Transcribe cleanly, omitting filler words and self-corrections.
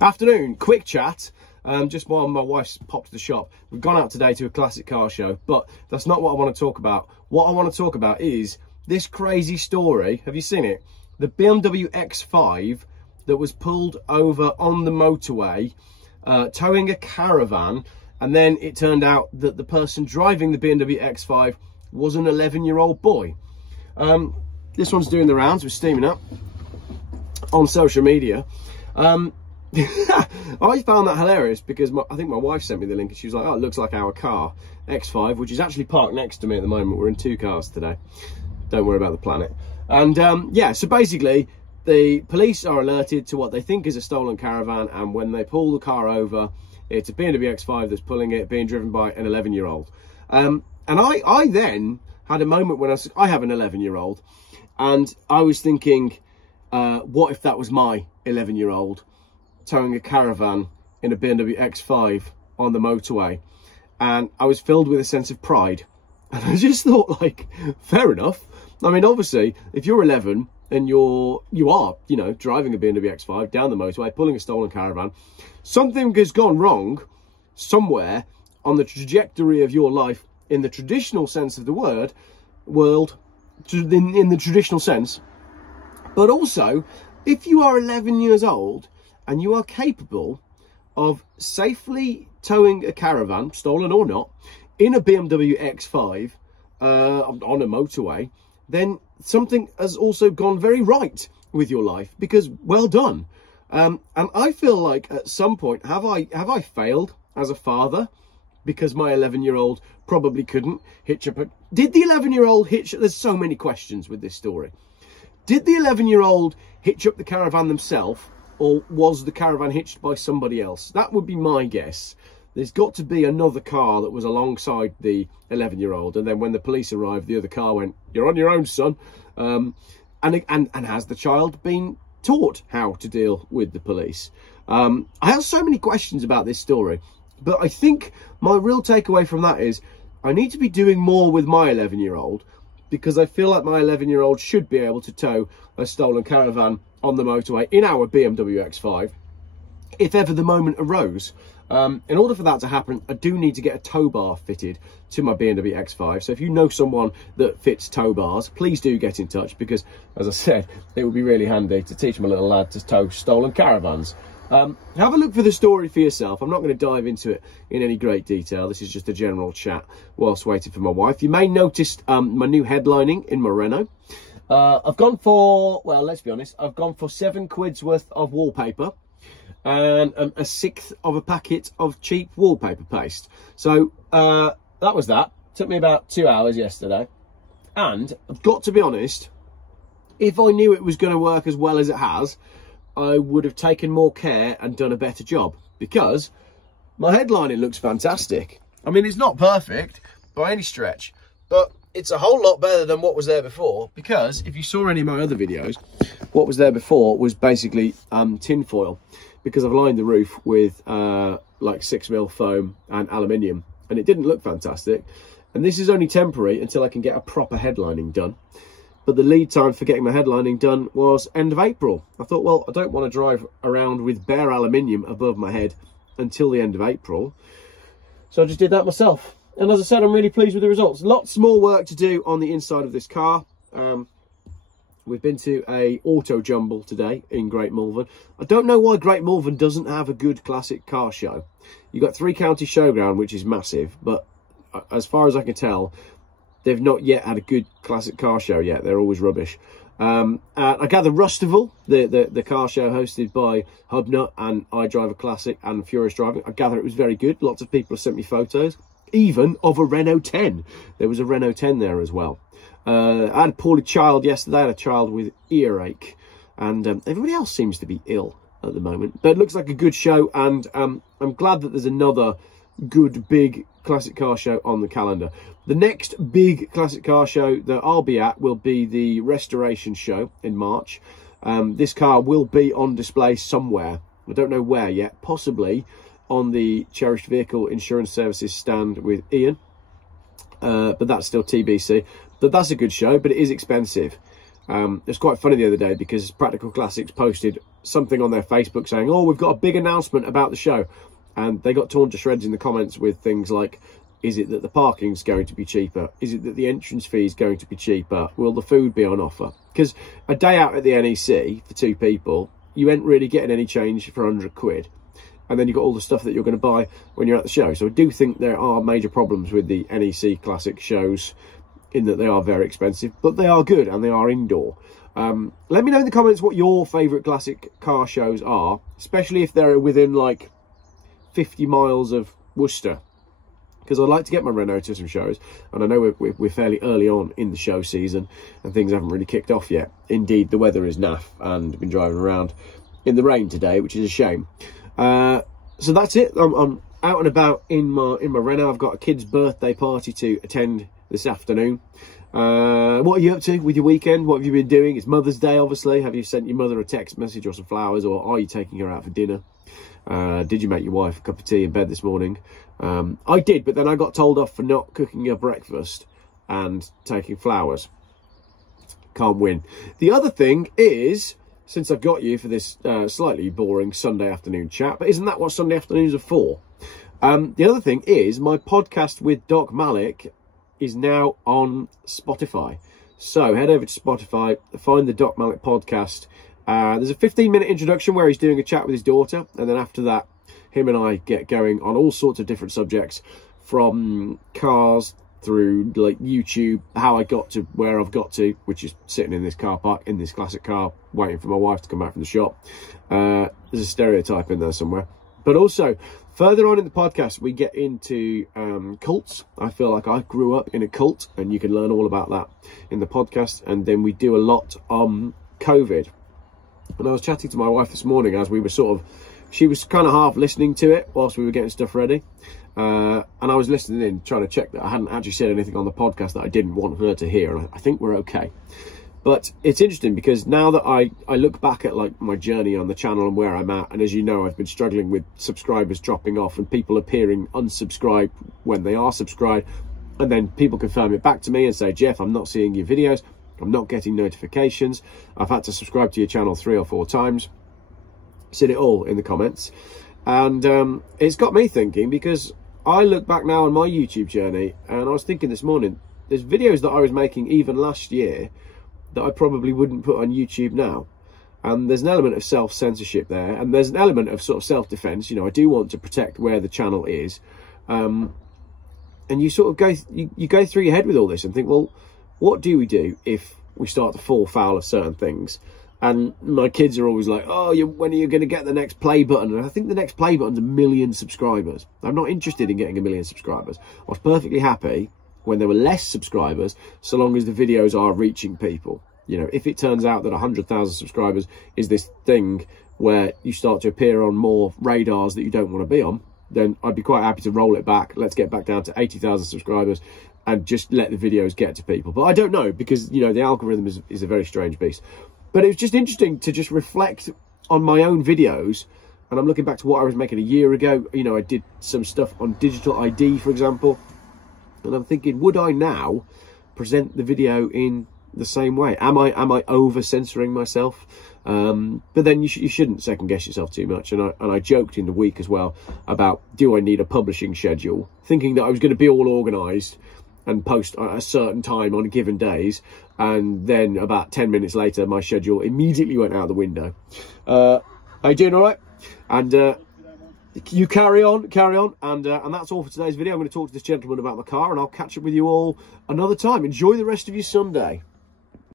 Afternoon, quick chat. Just while my wife's popped to the shop. We've gone out today to a classic car show, but that's not what I want to talk about. What I want to talk about is this crazy story. Have you seen it? The BMW X5 that was pulled over on the motorway, towing a caravan, and then it turned out that the person driving the BMW X5 was an 11-year-old boy. This one's doing the rounds. We're steaming up on social media. I found that hilarious because I think my wife sent me the link and she was like, oh, it looks like our car, X5, which is actually parked next to me at the moment. We're in two cars today. Don't worry about the planet. And yeah, so basically the police are alerted to what they think is a stolen caravan, and when they pull the car over, it's a BMW X5 that's pulling it, being driven by an 11-year-old. And I then had a moment when I have an 11-year-old, and I was thinking, what if that was my 11-year-old towing a caravan in a BMW X5 on the motorway? And I was filled with a sense of pride. And I just thought, like, fair enough. I mean, obviously, if you're 11 and you are, you know, driving a BMW X5 down the motorway, pulling a stolen caravan, something has gone wrong somewhere on the trajectory of your life in the traditional sense of the word, in the traditional sense. But also, if you are 11 years old and you are capable of safely towing a caravan, stolen or not, in a BMW X5 on a motorway, then something has also gone very right with your life, because well done. And I feel like at some point, have I failed as a father because my 11-year-old probably couldn't hitch up did the 11-year-old hitch? There's so many questions with this story. Did the 11-year-old hitch up the caravan themselves, or was the caravan hitched by somebody else? That would be my guess. There's got to be another car that was alongside the 11-year-old, and then when the police arrived, the other car went, "You're on your own, son." And has the child been taught how to deal with the police? I have so many questions about this story, but I think my real takeaway from that is I need to be doing more with my 11-year-old, because I feel like my 11-year-old should be able to tow a stolen caravan on the motorway in our BMW X5 if ever the moment arose. In order for that to happen, I do need to get a tow bar fitted to my BMW X5. So if you know someone that fits tow bars, please do get in touch, because, as I said, it would be really handy to teach my little lad to tow stolen caravans. Have a look for the story for yourself. I'm not going to dive into it in any great detail. This is just a general chat whilst waiting for my wife. You may notice my new headlining in my Renault. I've gone for, well, let's be honest, I've gone for £7 worth of wallpaper and a sixth of a packet of cheap wallpaper paste. So that was that. Took me about 2 hours yesterday. And I've got to be honest, if I knew it was going to work as well as it has, I would have taken more care and done a better job, because my headlining looks fantastic. I mean, it's not perfect by any stretch, but it's a whole lot better than what was there before, because if you saw any of my other videos, what was there before was basically tin foil, because I've lined the roof with like 6mm foam and aluminium, and it didn't look fantastic. And this is only temporary until I can get a proper headlining done. But the lead time for getting my headlining done was end of April. I thought, well, I don't want to drive around with bare aluminium above my head until the end of April. So I just did that myself. And as I said, I'm really pleased with the results. Lots more work to do on the inside of this car. We've been to a auto jumble today in Great Malvern. I don't know why Great Malvern doesn't have a good classic car show. You've got Three County Showground, which is massive, but as far as I can tell, they've not yet had a good classic car show yet. They're always rubbish. I gather Rustival, the car show hosted by Hubnut and iDriver Classic and Furious Driving, I gather it was very good. Lots of people have sent me photos, even of a Renault 10. There was a Renault 10 there as well. I had a poorly child yesterday. I had a child with earache, and everybody else seems to be ill at the moment. But it looks like a good show, and I'm glad that there's another good big classic car show on the calendar. The next big classic car show that I'll be at will be the restoration show in March. This car will be on display somewhere. I don't know where yet, possibly on the Cherished Vehicle Insurance Services stand with Ian, but that's still TBC. But that's a good show, but it is expensive. It's quite funny the other day because Practical Classics posted something on their Facebook saying, oh, we've got a big announcement about the show. And they got torn to shreds in the comments with things like, is it that the parking's going to be cheaper? Is it that the entrance fee is going to be cheaper? Will the food be on offer? Because a day out at the NEC for 2 people, you ain't really getting any change for 100 quid. And then you've got all the stuff that you're going to buy when you're at the show. So I do think there are major problems with the NEC Classic shows in that they are very expensive, but they are good and they are indoor. Let me know in the comments what your favourite classic car shows are, especially if they're within like 50 miles of Worcester, because I'd like to get my Renault to some shows, and I know we're fairly early on in the show season and things haven't really kicked off yet. Indeed, the weather is naff and I've been driving around in the rain today, which is a shame. So that's it. I'm out and about in my Renault. I've got a kid's birthday party to attend this afternoon. What are you up to with your weekend? What have you been doing? It's Mother's Day, obviously. Have you sent your mother a text message or some flowers, or are you taking her out for dinner? Did you make your wife a cup of tea in bed this morning? I did, but then I got told off for not cooking her breakfast and taking flowers. Can't win. The other thing is, since I've got you for this slightly boring Sunday afternoon chat, but isn't that what Sunday afternoons are for? The other thing is, my podcast with Doc Malik is now on Spotify. So head over to Spotify, find the Doc Malik podcast. There's a 15-minute introduction where he's doing a chat with his daughter, and then after that, him and I get going on all sorts of different subjects, from cars through like YouTube, how I got to where I've got to, which is sitting in this car park, in this classic car, waiting for my wife to come back from the shop. There's a stereotype in there somewhere. But also, further on in the podcast, we get into cults. I feel like I grew up in a cult, and you can learn all about that in the podcast. And then we do a lot on COVID. And I was chatting to my wife this morning as we were she was kind of half listening to it whilst we were getting stuff ready. And I was listening in, trying to check that I hadn't actually said anything on the podcast that I didn't want her to hear. And I think we're okay. But it's interesting because now that I look back at like my journey on the channel and where I'm at, and as you know, I've been struggling with subscribers dropping off and people appearing unsubscribed when they are subscribed. And then people confirm it back to me and say, Jeff, I'm not seeing your videos. I'm not getting notifications. I've had to subscribe to your channel 3 or 4 times. Said it all in the comments. And it's got me thinking, because I look back now on my YouTube journey, and I was thinking this morning, there's videos that I was making even last year that I probably wouldn't put on YouTube now. And there's an element of self-censorship there, and there's an element of sort of self-defense. You know, I do want to protect where the channel is. And you sort of go through your head with all this and think, well, what do we do if we start to fall foul of certain things? And my kids are always like, oh, when are you going to get the next play button? And I think the next play button's 1 million subscribers. I'm not interested in getting 1 million subscribers. I was perfectly happy when there were less subscribers, so long as the videos are reaching people. You know, if it turns out that 100,000 subscribers is this thing where you start to appear on more radars that you don't want to be on, then I'd be quite happy to roll it back. Let's get back down to 80,000 subscribers and just let the videos get to people. But I don't know, because, you know, the algorithm is a very strange beast. But it was just interesting to just reflect on my own videos. And I'm looking back to what I was making a year ago. You know, I did some stuff on digital ID, for example. And I'm thinking, would I now present the video in the same way? Am I over censoring myself? But then you shouldn't second guess yourself too much. And I joked in the week as well about, do I need a publishing schedule? Thinking that I was going to be all organised and post at a certain time on given days. And then about 10 minutes later, my schedule immediately went out the window. Are you doing all right? And you carry on. And that's all for today's video. I'm going to talk to this gentleman about my car, and I'll catch up with you all another time. Enjoy the rest of your Sunday.